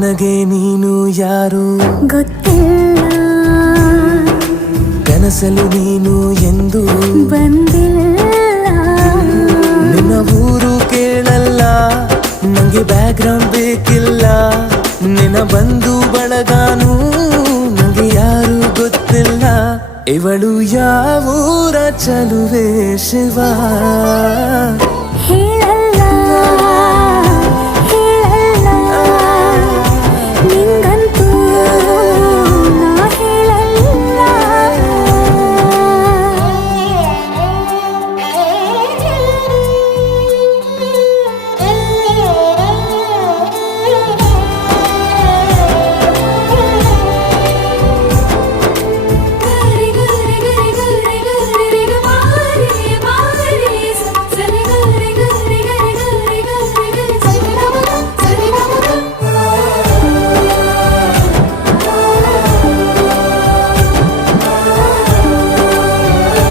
ನನಗೆ ನೀನು ಯಾರು ಗೊತ್ತಿಲ್ಲ, ಕನಸಲು ನೀನು ಎಂದು ಬಂದಿಲ್ಲ. ನಿನ್ನ ಊರು ಕೇಳಲ್ಲ, ನಂಗೆ ಬ್ಯಾಕ್ಗ್ರೌಂಡ್ ಬೇಕಿಲ್ಲ. ನಿನ್ನ ಬಂಧು ಬಳಗಾನು ನಂಗೆ ಯಾರು ಗೊತ್ತಿಲ್ಲ. ಇವಳು ಯಾವೂರ ಚಲುವೆ ಶಿವ ಹೇಳ